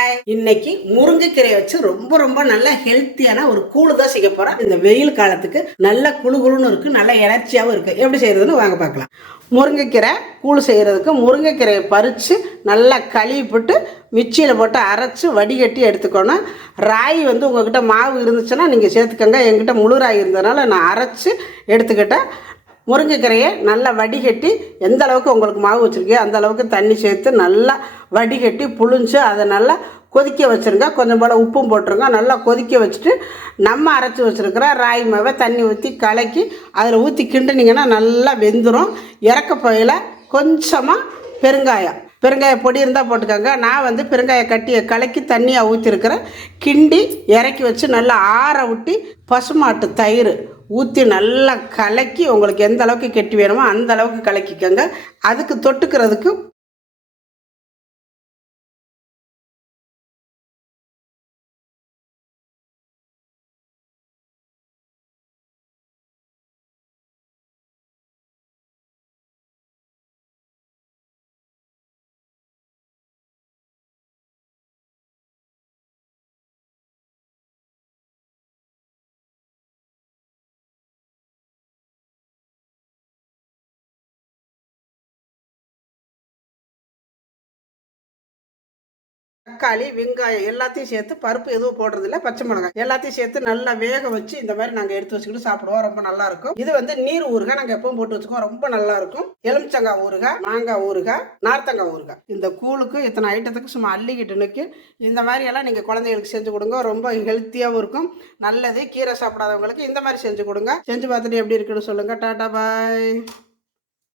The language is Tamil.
ஹாய், இன்னைக்கு முருங்கைக்கீரையை வச்சு ரொம்ப ரொம்ப நல்ல ஹெல்த்தியான ஒரு கூழு தான் செய்ய போறோம். இந்த வெயில் காலத்துக்கு நல்ல குளுகுளுன்னு இருக்கு, நல்ல எனர்ஜியாகவும் இருக்கு. எப்படி செய்யறதுன்னு வாங்க பார்க்கலாம். முருங்கைக்கீரை கூழு செய்யறதுக்கு முருங்கைக்கீரையை பறித்து நல்லா கழுவி போட்டு மிக்சியில் போட்டு அரைச்சி வடிகட்டி எடுத்துக்கணும். ராய் உங்ககிட்ட மாவு இருந்துச்சுன்னா நீங்கள் சேர்த்துக்கோங்க. என்கிட்ட முழு ராய் இருந்ததுனால நான் அரைச்சி எடுத்துக்கிட்டேன். முருங்கைக்கீரையை நல்லா வடிகட்டி எந்த அளவுக்கு உங்களுக்கு மாவு வச்சுருக்கீங்க அந்த அளவுக்கு தண்ணி சேர்த்து நல்லா வடிகட்டி புழிஞ்சு அதை நல்லா கொதிக்க வச்சுருங்க. கொஞ்சம் போல் உப்பும் போட்டுருங்க. நல்லா கொதிக்க வச்சுட்டு நம்ம அரைச்சி வச்சுருக்கிற ராய் மாவை தண்ணி ஊற்றி கலக்கி அதில் ஊற்றி கிண்டுனிங்கன்னா நல்லா வெந்துடும். இறக்க போயில கொஞ்சமாக பெருங்காய பொடி இருந்தால் போட்டுக்கோங்க. நான் பெருங்காய கட்டியை கலக்கி தண்ணியாக ஊற்றிருக்கிறேன். கிண்டி இறக்கி வச்சு நல்லா ஆற விட்டு பசுமாட்டு தயிர் ஊற்றி நல்லா கலக்கி உங்களுக்கு எந்த அளவுக்கு கெட்டி வேணுமோ அந்த அளவுக்கு கலக்கிக்கோங்க. அதுக்கு தொட்டுக்கிறதுக்கு தக்காளி, வெங்காயம் எல்லாத்தையும் சேர்த்து, பருப்பு எதுவும் போடுறதில்ல, பச்சை மிளகாய் எல்லாத்தையும் சேர்த்து நல்லா வேக வச்சு இந்த மாதிரி நாங்கள் எடுத்து வச்சுக்கிட்டு சாப்பிடுவோம். ரொம்ப நல்லா இருக்கும். இது நீர் ஊறுகாய் நாங்கள் எப்பவும் போட்டு வச்சுக்கோம். ரொம்ப நல்லா இருக்கும். எலுமிச்சங்காய் ஊறுகாய், மாங்காய் ஊறுகாய், நார்த்தங்காய் ஊறுகாய். இந்த கூழுக்கு இத்தனை ஐட்டத்துக்கு சும்மா அள்ளிக்கிட்டு நிற்கு. இந்த மாதிரி எல்லாம் நீங்கள் குழந்தைகளுக்கு செஞ்சு கொடுங்க. ரொம்ப ஹெல்த்தியாகவும் இருக்கும், நல்லது. கீரை சாப்பிடாதவங்களுக்கு இந்த மாதிரி செஞ்சு கொடுங்க. செஞ்சு பார்த்துட்டு எப்படி இருக்குன்னு சொல்லுங்கள். டாடா பாய்.